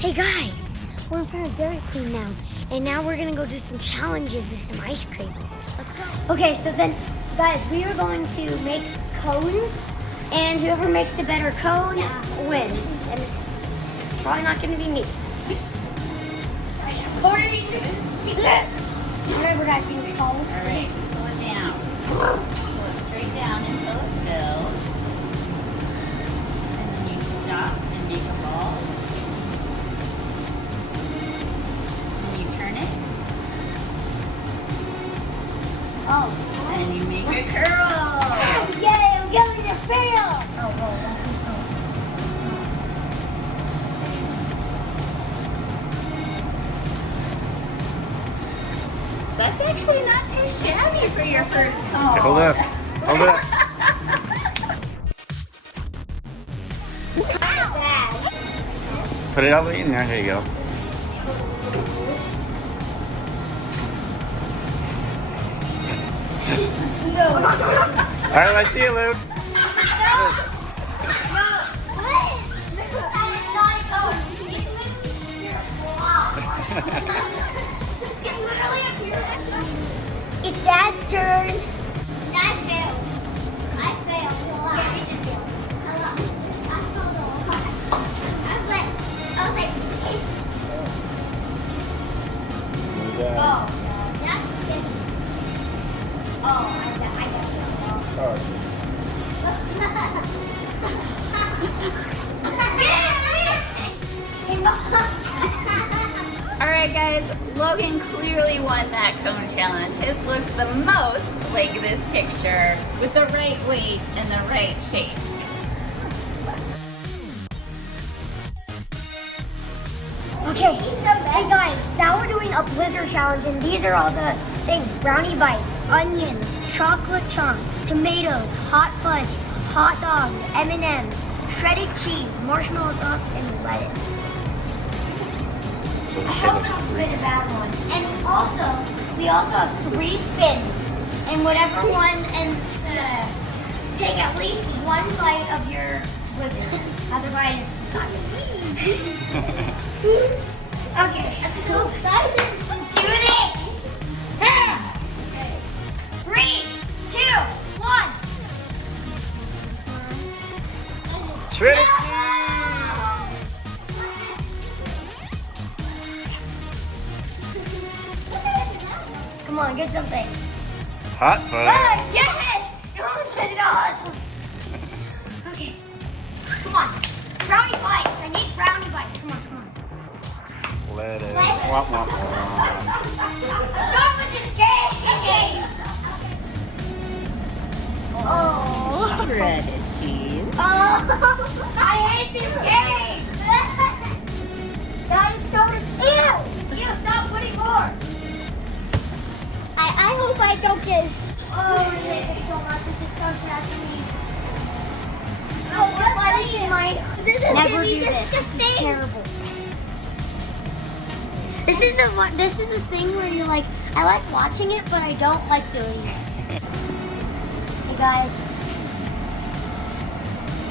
Hey guys, we're in front of Dairy Queen now, and now we're gonna go do some challenges with some ice cream. Let's go. Okay, so then, guys, we are going to make cones, and whoever makes the better cone wins. And it's probably not gonna be me. Whatever that thing's called. All right, pull it down. Pull it straight down until it fills. And then you stop and make a ball. And you turn it. Oh. And you make a curl. Yay, I'm going to fail. Oh, whoa, that was so. That's actually not too shabby for your first cone. Okay, hold up. Hold up. Put it all the way in there. There you go. All right, let's see it, Luke. It's Dad's turn. Dad failed. I failed. Yeah, I did fail. I was like, oh, that's it. Oh, I got All right, guys, Logan clearly won that cone challenge. His looked the most like this picture with the right weight and the right shape. Okay, hey guys, now we're doing a blizzard challenge, and these are all the things: brownie bites, onions, chocolate chunks, tomatoes, hot fudge, hot dogs, M&Ms, shredded cheese, marshmallow sauce, and lettuce. So I hope it's been a bad one. And we also have 3 spins, and whatever one, and take at least 1 bite of your blizzard. Otherwise, it's not gonna be. Okay, I'm so excited. Let's do this. 3, 2, 1. Shredded Come on, get something. hot fudge. Yes! You almost said it all. Okay. Come on. Brownie bites. I need brownie bites. Come on, come on. Lettuce. Lettuce. Womp, womp, womp. Done with this game. Oh. Shredded cheese. Oh. I hate this game. That is so. Ew. Ew, stop putting more. I hope I don't get. Oh, I hate this so much. This is so nasty. Oh, what lettuce in my. Never do this. This is terrible. This is the thing where you're like, I like watching it, but I don't like doing it. Hey guys,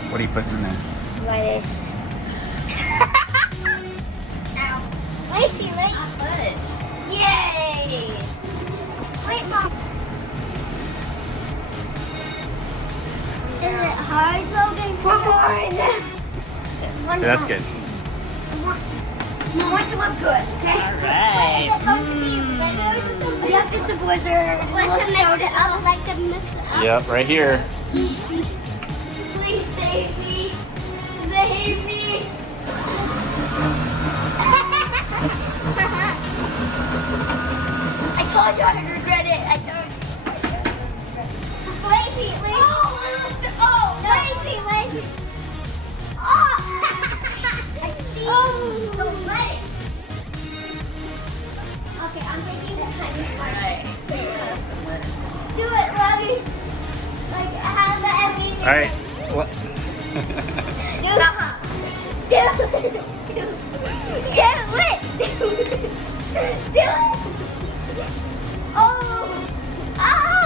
What are you putting in there? lettuce. Ow. Lacy. Hot fudge. Yay! Wait, Mom. Is it hard, Logan? Put more in there. One Okay, that's more. good. I want it to look good, okay? All right. Yep, it's a blizzard. It looks so good. I would like to mix it up. Yep, right here. Please save me. Save me. I told you I'd regret it. I told you. Lazy. Oh, lazy. Oh. I see. Oh, the lettuce. Okay, I'm taking the honey. All right. Do it, Robbie. Like, have the everything. All right. What? Do it. Do it. Oh. Oh.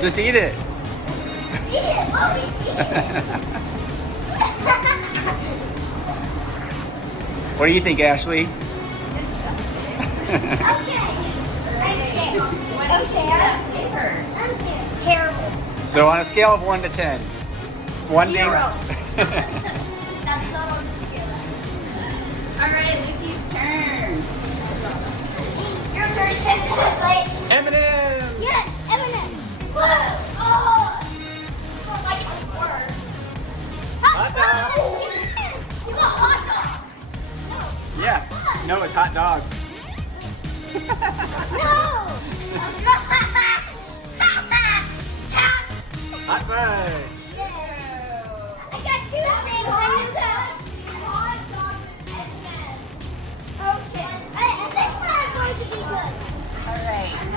Just eat it. Eat it, Mommy, eat it. What do you think, Ashley? Okay. I'm scared. I'm scared. I'm scared. Terrible. So on a scale of 1 to 10, 1 being... 0. That's not on the scale. Alright, Lucy's turn. Your turn is 10 minutes late. M&M's! Yes, M&M. Blue. Oh. I like it worse. Hot dog. You got hot dog. Yeah. No, it's hot dogs. No. Hot fudge. I got 2 things. Okay. This one I'm going to be good. Alright. I'm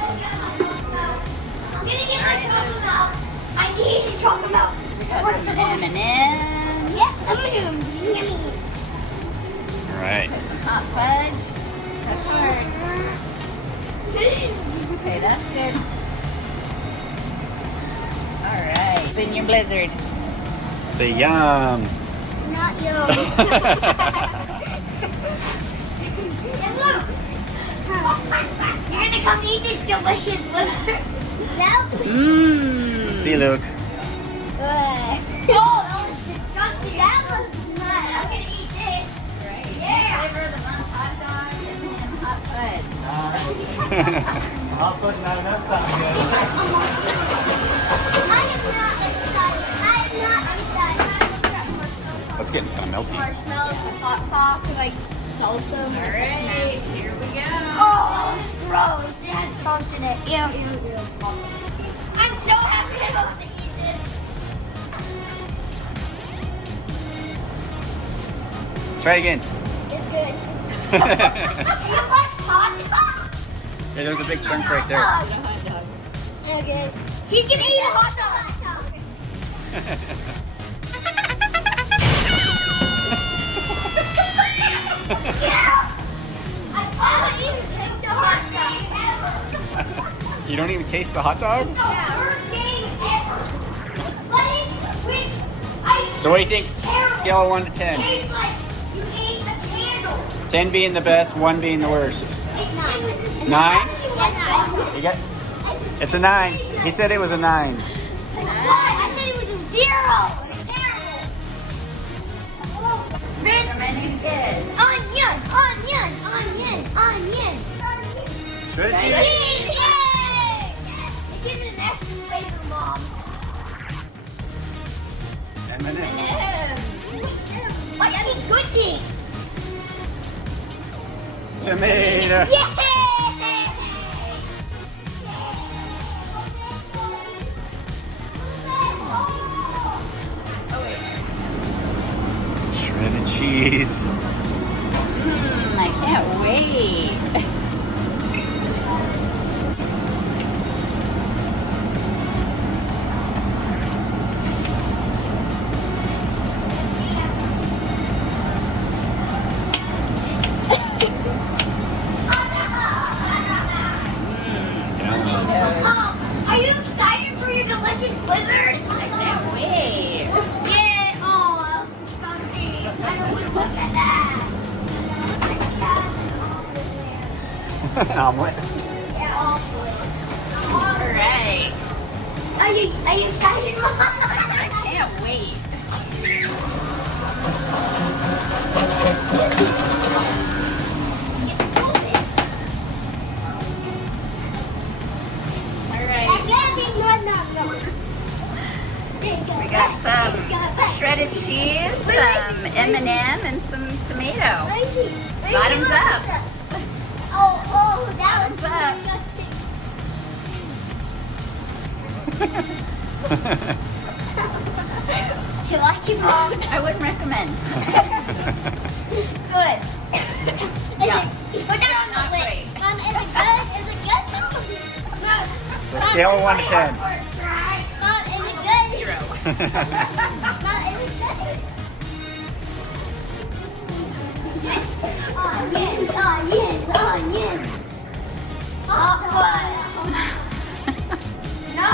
gonna get my chocolate milk. I need a chocolate milk. We got some M&M's. Yes, M&M's. Yummy. All right. Some hot fudge. That's hard. Okay, that's good. Alright, then your blizzard. Say yum. Not yum. It looks. You're gonna come eat this delicious blizzard. No. Mmm. See, Luke. Oh, that was disgusting. That was not. I'm gonna eat this. Right. Yeah. Flavor of the month hot dog and then hot fudge. Hot fudge not enough something good. I am not excited. I am not excited. That's getting kind of melty. Marshmallows with hot sauce and like salsa. Alright, here we go. Oh, it's gross. It has sauce in it. Ew, ew, ew. I'm so happy I don't have to eat this. Try again. It's good. Do you like hot dog? Yeah, there's a big chunk right there. Hot dog. Okay. He's gonna eat a hot dog. Yeah. I can't even taste the hot dog ever. You don't even taste the hot dog? It's the worst thing ever. But it's with ice. So what do you think? Scale of 1 to 10. Tastes like you ate a candle. 10 being the best, 1 being the worst. It's 9. 9? Yeah, You got? It's a 9. He said it was a 9. What? I said it was a 0. It's terrible. Recommended kids. Onion, onion, onion, onion. Shredded cheese. Cheese, yay! It gives it an extra flavor, Mom. M&M's. Like, I mean, good things. Tomato. Yay! Shredded cheese. I can't wait. Are you excited for your delicious blizzard? I can't wait. Yeah, oh, disgusting. I don't want to look at that. Omelet. Yeah, awful. Alright. Are you excited, Mom? I can't wait. Alright. We got some shredded cheese, some M&M, and some tomato. Bottoms up. Oh, that was Bottoms up. disgusting. You like it, Mom? I wouldn't recommend. Good. Yeah. Put that on Not the list. great. Mom, is it good? Is it good? So scale of 1 to 10. Mom, is it good? 0. Mom, is it good? Onions, onions, onions. Hot fudge. No.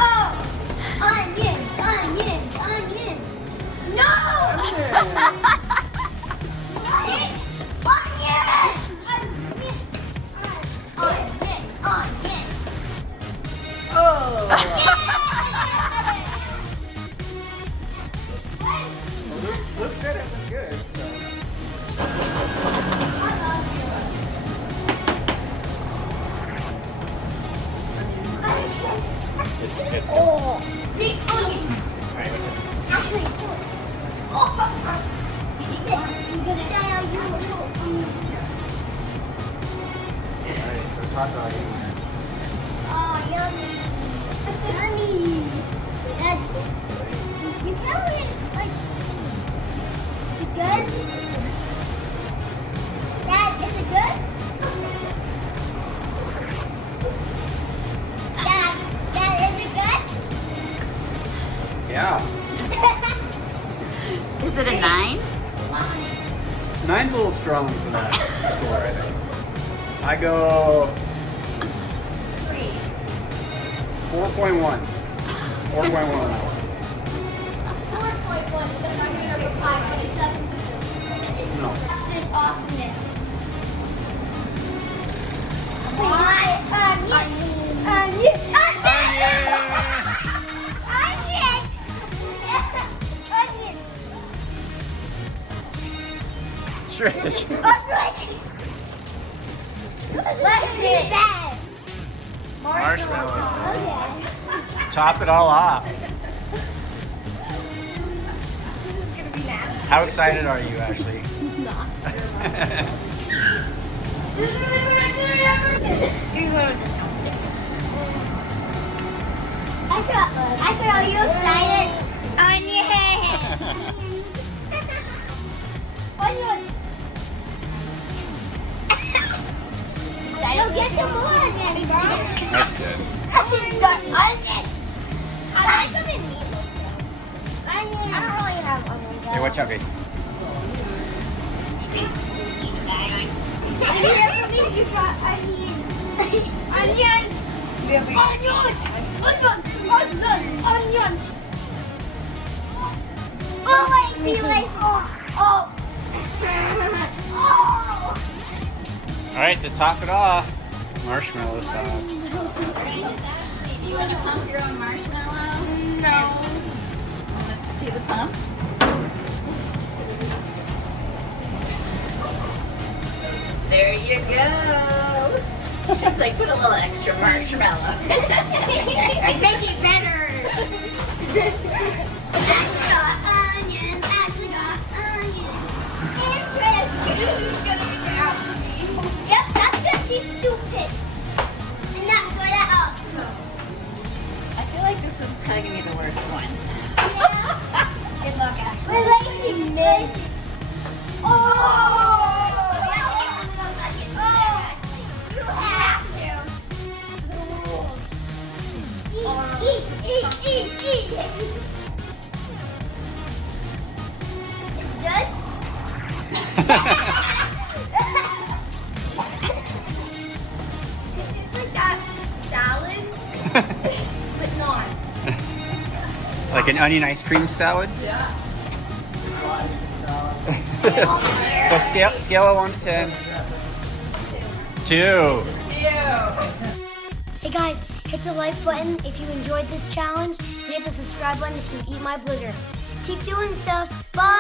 Well, this looks good. It was good. So. It's good. Oh, big onion. Alright, what's it? Actually, oh, you're gonna die on your little onion. Alright, so it's hot dog in there. Oh, yummy. Yummy. That's, you tell me, like, is it good? Dad, is it good? Dad, is it good? Yeah. Is it a 9? 9's a little strong for that score, I think. I go 4.1. 4.1 on that one. 4.1 because I'm going to reply 27. No. That's just awesomeness. Why? Onion. Shredded. Let's do that. Marshmallows. Okay. Top it all off. How excited are you, Ashley? Are you excited? Onion. You'll get some more onion, bro. That's good. Onion. I like them in onion. I don't really have onion. Hey, watch out, guys. Onion. You got onion. Onion. Onion. Oh, I see like oh. Alright, to top it off, marshmallow sauce. Do you want to pump your own marshmallow? No. Let's do the pump. There you go. Just like put a little extra marshmallow. I make it better. Onion, actually got onion. Yep, that's just be stupid. And not good at all. I feel like this is probably gonna be the worst one. Yeah. Good luck, Ashley. We're lazy miss. Oh! You have to. Eat. It's good? It's like that salad, but not. Like an onion ice cream salad? Yeah. So scale of 1 to 10. 2. Hey guys, hit the like button if you enjoyed this challenge, and hit the subscribe button if you eat my blizzard. Keep doing stuff. Bye!